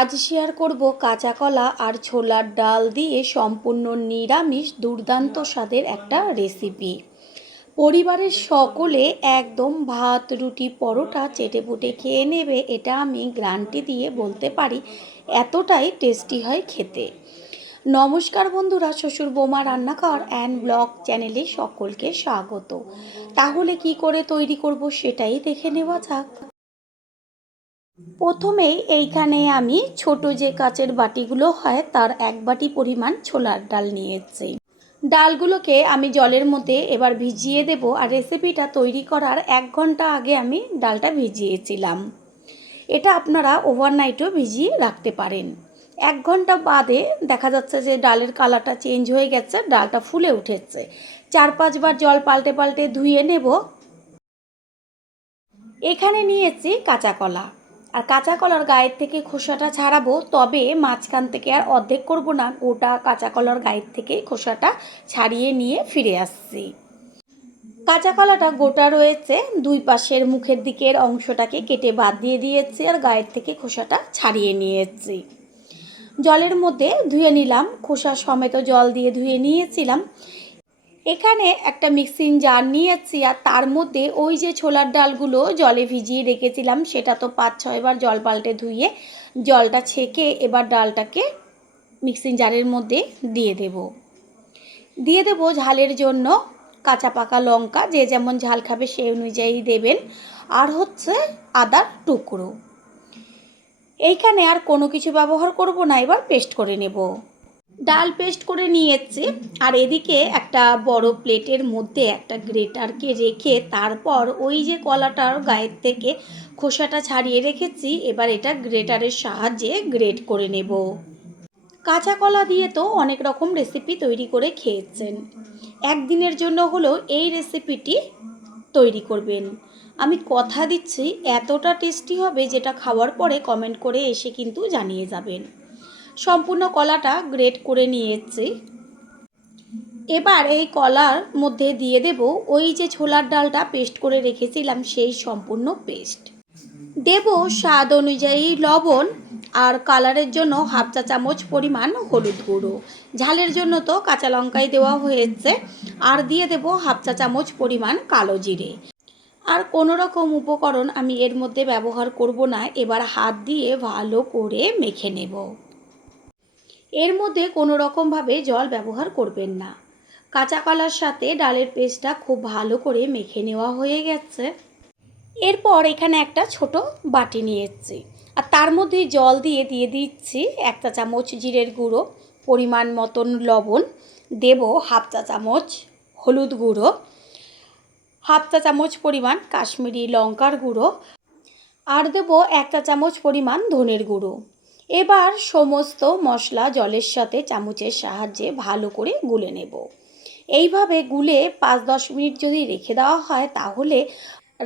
আজ শেয়ার করব কাঁচা কলা আর ছোলার ডাল দিয়ে সম্পূর্ণ নিরামিষ দুর্দান্ত স্বাদের একটা রেসিপি। পরিবারের সকলে একদম ভাত রুটি পরোটা চেটেপুটে খেয়ে নেবে, এটা আমি গ্যারান্টি দিয়ে বলতে পারি। এতটাই টেস্টি হয় খেতে। নমস্কার বন্ধুরা, শ্বশুর বৌমা রান্নাঘর অ্যান্ড ব্লগ চ্যানেলে সকলকে স্বাগত। তাহলে কি করে তৈরি করব সেটাই দেখে নেওয়া যাক। প্রথমেই এইখানে আমি ছোট যে কাচের বাটিগুলো হয় তার 1 বাটি পরিমাণ ছোলার ডাল নিয়েছি। ডালগুলোকে আমি জলের মধ্যে এবার ভিজিয়ে দেব। আর রেসিপিটা তৈরি করার 1 ঘন্টা আগে আমি ডালটা ভিজিয়েছিলাম। এটা আপনারা ওভারনাইটও ভিজিয়ে রাখতে পারেন। 1 ঘন্টা বাদে দেখা যাচ্ছে যে ডালের কালারটা চেঞ্জ হয়ে গেছে, ডালটা ফুলে উঠেছে। 4-5 বার জল পাল্টে পাল্টে ধুয়ে নেব। এখানে নিয়েছি কাঁচা কলা, আর কাঁচা কলার গায়ের থেকে খোসাটা ছাড়াবো, তবে মাঝখান থেকে আর অর্ধেক করব না, গোটা কাঁচা কলার গায়ের থেকে খোসাটা ছাড়িয়ে নিয়ে ফিরে আসছি। কাঁচা কলাটা গোটা রয়েছে, দুই পাশের মুখের দিকের অংশটাকে কেটে বাদ দিয়ে দিয়েছি আর গায়ের থেকে খোসাটা ছাড়িয়ে নিয়েছি। জলের মধ্যে ধুয়ে নিলাম, খোসা সমেত জল দিয়ে ধুয়ে নিয়েছিলাম। এখানে একটা মিক্সিং জার নিয়েছি আর তার মধ্যে ওই যে ছোলার ডালগুলো জলে ভিজিয়ে রেখেছিলাম সেটা তো 5-6 বার জল পাল্টে ধুয়ে জলটা ছেঁকে এবার ডালটাকে মিক্সিং জারের মধ্যে দিয়ে দেব ঝালের জন্য কাঁচা পাকা লঙ্কা, যে যেমন ঝাল খাবে সেই অনুযায়ী দেবেন, আর হচ্ছে আদার টুকরো। এইখানে আর কোনো কিছু ব্যবহার করব না, এবার পেস্ট করে নেব। ডাল পেস্ট করে নিয়েছি আর এদিকে একটা বড় প্লেটের মধ্যে একটা গ্রেটারকে রেখে তারপর ওই যে কলাটার গায়ের থেকে খোসাটা ছাড়িয়ে রেখেছি, এবার এটা গ্রেটারের সাহায্যে গ্রেট করে নেব। কাঁচা কলা দিয়ে তো অনেক রকম রেসিপি তৈরি করে খেয়েছেন, একদিনের জন্য হলেও এই রেসিপিটি তৈরি করবেন। আমি কথা দিচ্ছি এতটা টেস্টি হবে যেটা খাওয়ার পরে কমেন্ট করে এসে কিন্তু জানিয়ে যাবেন। সম্পূর্ণ কলাটা গ্রেট করে নিয়েছি। এবার এই কলার মধ্যে দিয়ে দেব ওই যে ছোলার ডালটা পেস্ট করে রেখেছিলাম সেই সম্পূর্ণ পেস্ট। দেব স্বাদ অনুযায়ী লবণ, আর কালারের জন্য 1/2 চা চামচ পরিমাণ হলুদ গুঁড়ো। ঝালের জন্য তো কাঁচা লঙ্কাই দেওয়া হয়েছে। আর দিয়ে দেব 1/2 চা চামচ পরিমাণ কালো জিরে। আর কোনো রকম উপকরণ আমি এর মধ্যে ব্যবহার করব না, এবার হাত দিয়ে ভালো করে মেখে নেব। এর মধ্যে কোনো রকমভাবে জল ব্যবহার করবেন না। কাঁচা কলার সাথে ডালের পেস্টটা খুব ভালো করে মেখে নেওয়া হয়ে গেছে। এরপর এখানে একটা ছোট বাটি নিয়েছি আর তার মধ্যে জল দিয়ে দিচ্ছি 1 চা চামচ জিরের গুঁড়ো, পরিমাণ মতন লবণ, দেব 1/2 চা চামচ হলুদ গুঁড়ো, 1/2 চা চামচ পরিমাণ কাশ্মীরি লঙ্কার গুঁড়ো, আর দেব 1 চা চামচ পরিমাণ ধনের গুঁড়ো। এবার সমস্ত মশলা জলের সাথে চামচের সাহায্যে ভালো করে গুলে নেব। এইভাবে গুলে 5-10 মিনিট যদি রেখে দেওয়া হয় তাহলে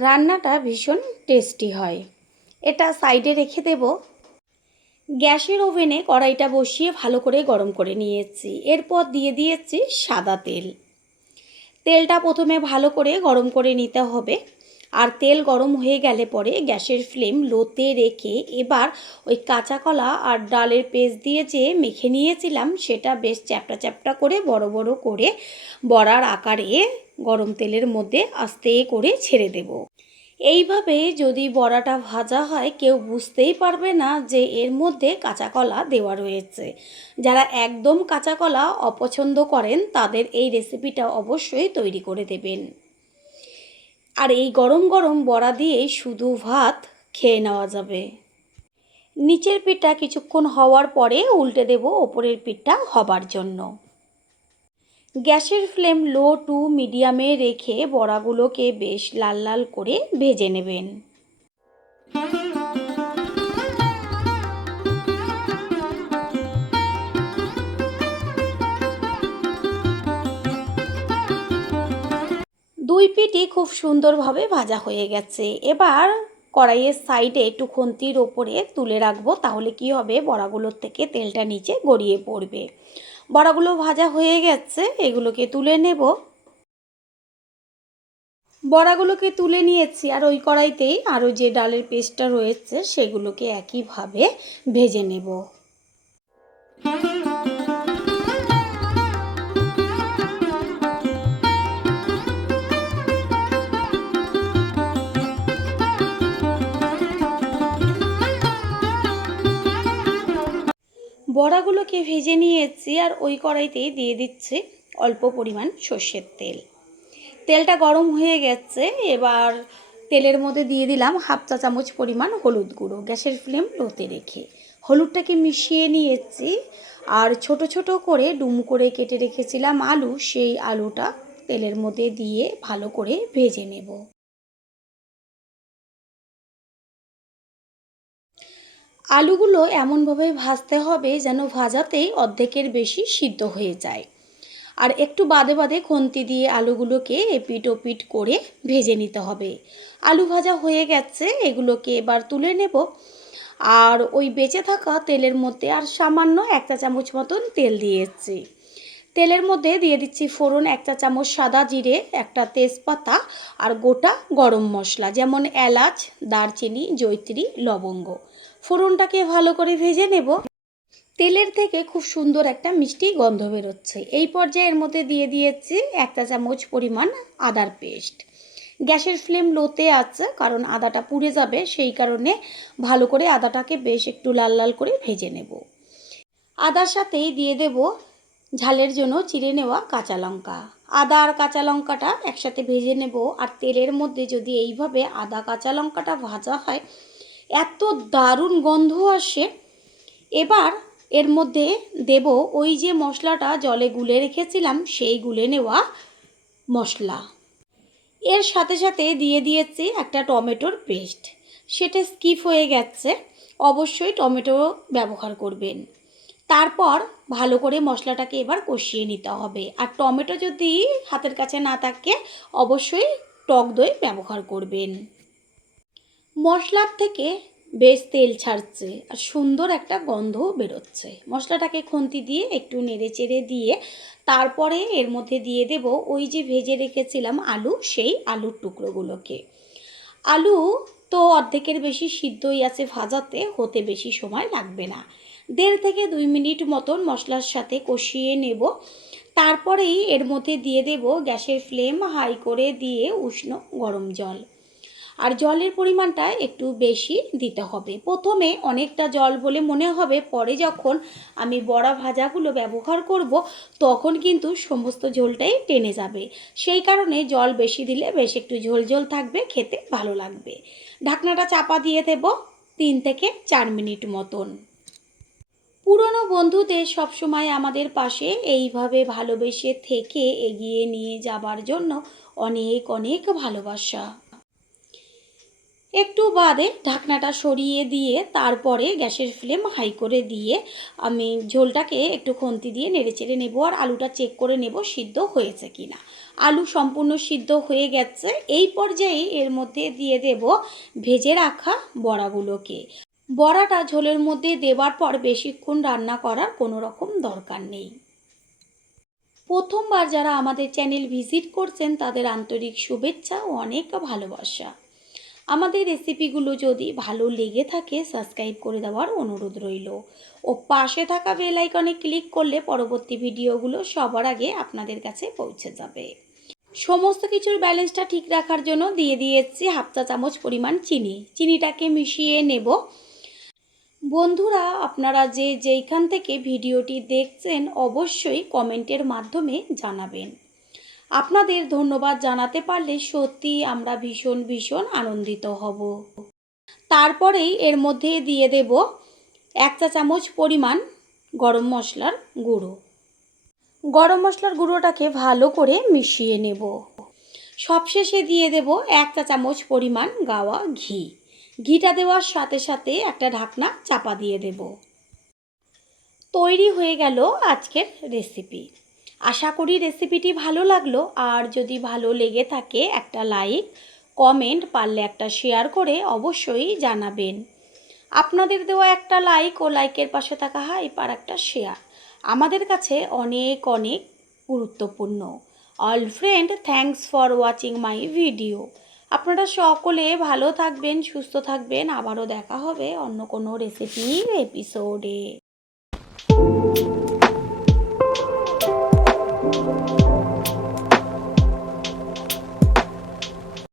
রান্নাটা ভীষণ টেস্টি হয়। এটা সাইডে রেখে দেব। গ্যাসের ওভেনে কড়াইটা বসিয়ে ভালো করে গরম করে নিয়েছি। এরপর দিয়ে দিয়েছি সাদা তেল। তেলটা প্রথমে ভালো করে গরম করে নিতে হবে। আর তেল গরম হয়ে গেলে পরে গ্যাসের ফ্লেম লোতে রেখে এবার ওই কাঁচা কলা আর ডালের পেস্ট দিয়ে যে মেখে নিয়েছিলাম সেটা বেশ চ্যাপটা চ্যাপটা করে বড় বড় করে বড়ার আকারে গরম তেলের মধ্যে আস্তে করে ছেড়ে দেব। এইভাবে যদি বড়াটা ভাজা হয় কেউ বুঝতেই পারবে না যে এর মধ্যে কাঁচা কলা দেওয়া রয়েছে। যারা একদম কাঁচা কলা অপছন্দ করেন তাদের এই রেসিপিটা অবশ্যই তৈরি করে দেবেন। আর এই গরম গরম বড়া দিয়েই শুধু ভাত খেয়ে নেওয়া যাবে। নিচের পিঠটা কিছুক্ষণ হওয়ার পরে উল্টে দেব ওপরের পিঠটা হবার জন্য। গ্যাসের ফ্লেম লো টু মিডিয়ামে রেখে বড়াগুলোকে বেশ লাল লাল করে ভেজে নেবেন। দুই পিঠই খুব সুন্দরভাবে ভাজা হয়ে গেছে। এবার কড়াইয়ের সাইডে একটু খুন্তির ওপরে তুলে রাখবো, তাহলে কি হবে বড়াগুলোর থেকে তেলটা নিচে গড়িয়ে পড়বে। বড়াগুলো ভাজা হয়ে গেছে, এগুলোকে তুলে নেব। বড়াগুলোকে তুলে নিয়েছি আর ওই কড়াইতেই আরও যে ডালের পেস্টটা রয়েছে সেগুলোকে একইভাবে ভেজে নেব। বড়াগুলোকে ভেজে নিয়েছি আর ওই কড়াইতেই দিয়ে দিচ্ছি অল্প পরিমাণ সর্ষের তেল। তেলটা গরম হয়ে গেছে, এবার তেলের মধ্যে দিয়ে দিলাম হাফ চা চামচ পরিমাণ হলুদ গুঁড়ো। গ্যাসের ফ্লেম লোতে রেখে হলুদটাকে মিশিয়ে নিয়েছি আর ছোট ছোট করে ডুম করে কেটে রেখেছিলাম আলু, সেই আলুটা তেলের মধ্যে দিয়ে ভালো করে ভেজে নেব। আলুগুলো এমনভাবে ভাজতে হবে যেন ভাজাতেই অর্ধেকের বেশি সিদ্ধ হয়ে যায়। আর একটু বাদে বাদে খুন্তি দিয়ে আলুগুলোকে এপিট ওপিট করে ভেজে নিতে হবে। আলু ভাজা হয়ে গেছে, এগুলোকে এবার তুলে নেব। আর ওই বেঁচে থাকা তেলের মধ্যে আর সামান্য 1 চা চামচ মতন তেল দিয়েছি। তেলের মধ্যে দিয়ে দিচ্ছি ফোড়ন 1 চা চামচ সাদা জিরে, একটা তেজপাতা আর গোটা গরম মশলা যেমন এলাচ, দারচিনি, জয়িত্রী, লবঙ্গ। ফোড়নটাকে ভালো করে ভেজে নেব। তেলের থেকে খুব সুন্দর একটা মিষ্টি গন্ধ বেরোচ্ছে। এই পর্যায়ে এর মধ্যে দিয়ে দিয়েছি 1 চা চামচ পরিমাণ আদার পেস্ট। গ্যাসের ফ্লেম লোতে আছে, কারণ আদাটা পুড়ে যাবে, সেই কারণে ভালো করে আদাটাকে বেশ একটু লাল লাল করে ভেজে নেব। আদার সাথেই দিয়ে দেব ঝালের জন্য চিড়ে নেওয়া কাঁচা লঙ্কা। আদা আর কাঁচা লঙ্কাটা একসাথে ভেজে নেব। আর তেলের মধ্যে যদি এইভাবে আদা কাঁচা লঙ্কাটা ভাজা হয় এত দারুণ গন্ধ আসে। এবার এর মধ্যে দেব ওই যে মশলাটা জলে গুলে রেখেছিলাম, সেই গুলে নেওয়া মশলা। এর সাথে সাথে দিয়ে দিয়েছি একটা টমেটোর পেস্ট, সেটা স্কিপ হয়ে গেছে, অবশ্যই টমেটো ব্যবহার করবেন। তারপর ভালো করে মশলাটাকে এবার কষিয়ে নিতে হবে। আর টমেটো যদি হাতের কাছে না থাকে অবশ্যই টক দই ব্যবহার করবেন। মশলার থেকে বেশ তেল ছাড়ছে আর সুন্দর একটা গন্ধও বেরোচ্ছে। মশলাটাকে খুন্তি দিয়ে একটু নেড়ে চেড়ে দিয়ে তারপরে এর মধ্যে দিয়ে দেব ওই যে ভেজে রেখেছিলাম আলু, সেই আলুর টুকরোগুলোকে। আলু তো অর্ধেকের বেশি সিদ্ধই আছে, ভাজাতে হতে বেশি সময় লাগবে না। 1.5 থেকে 2 মিনিট মতন মশলার সাথে কষিয়ে নেব। তারপরেই এর মধ্যে দিয়ে দেব গ্যাসের ফ্লেম হাই করে দিয়ে উষ্ণ গরম জল। আর জলের পরিমাণটা একটু বেশি দিতে হবে। প্রথমে অনেকটা জল বলে মনে হবে, পরে যখন আমি বড়া ভাজাগুলো ব্যবহার করব তখন কিন্তু সমস্ত ঝোলটাই টেনে যাবে। সেই কারণে জল বেশি দিলে বেশ একটু ঝোল ঝোল থাকবে, খেতে ভালো লাগবে। ঢাকনাটা চাপা দিয়ে দেব 3 থেকে 4 মিনিট মতন। পুরনো বন্ধুদের সবসময় আমাদের পাশে এইভাবে ভালোবেসে থেকে এগিয়ে নিয়ে যাবার জন্য অনেক অনেক ভালোবাসা। একটু বাদে ঢাকনাটা সরিয়ে দিয়ে তারপরে গ্যাসের ফ্লেম হাই করে দিয়ে আমি ঝোলটাকে একটু খুন্তি দিয়ে নেড়েচেড়ে নেব আর আলুটা চেক করে নেব সিদ্ধ হয়েছে কি না। আলু সম্পূর্ণ সিদ্ধ হয়ে গেছে। এই পর্যায়ে এর মধ্যে দিয়ে দেব ভেজে রাখা বড়াগুলোকে। বড়াটা ঝোলের মধ্যে দেওয়ার পর বেশিক্ষণ রান্না করার কোনো রকম দরকার নেই। প্রথমবার যারা আমাদের চ্যানেল ভিজিট করছেন তাদের আন্তরিক শুভেচ্ছা ও অনেক ভালোবাসা। আমাদের রেসিপিগুলো যদি ভালো লেগে থাকে সাবস্ক্রাইব করে দেওয়ার অনুরোধ রইল ও পাশে থাকা বেল আইকনে ক্লিক করলে পরবর্তী ভিডিওগুলো সবার আগে আপনাদের কাছে পৌঁছে যাবে। সমস্ত কিছুর ব্যালেন্সটা ঠিক রাখার জন্য দিয়ে দিয়েছি হাফ চা চামচ পরিমাণ চিনি। চিনিটাকে মিশিয়ে নেব। বন্ধুরা, আপনারা যেইখান থেকে ভিডিওটি দেখছেন অবশ্যই কমেন্টের মাধ্যমে জানাবেন। আপনাদের ধন্যবাদ জানাতে পারলে সত্যি আমরা ভীষণ ভীষণ আনন্দিত হব। তারপরেই এর মধ্যে দিয়ে দেব 1 চা চামচ পরিমাণ গরম মশলার গুঁড়ো। গরম মশলার গুঁড়োটাকে ভালো করে মিশিয়ে নেব। সবশেষে দিয়ে দেব 1 চা চামচ পরিমাণ গাওয়া ঘি। ঘিটা দেওয়ার সাথে সাথে একটা ঢাকনা চাপা দিয়ে দেব। তৈরি হয়ে গেল আজকের রেসিপি। আশা করি রেসিপিটি ভালো লাগলো। আর যদি ভালো লেগে থাকে একটা লাইক, কমেন্ট, পারলে একটা শেয়ার করে অবশ্যই জানাবেন। আপনাদের দেওয়া একটা লাইক ও লাইকের পাশে থাকা হাইপ আর একটা শেয়ার আমাদের কাছে অনেক অনেক গুরুত্বপূর্ণ। All friend, thanks for watching my video. আপনারা সকলে ভালো থাকবেন, সুস্থ থাকবেন। আবারও দেখা হবে অন্য কোনো রেসিপির এপিসোডে।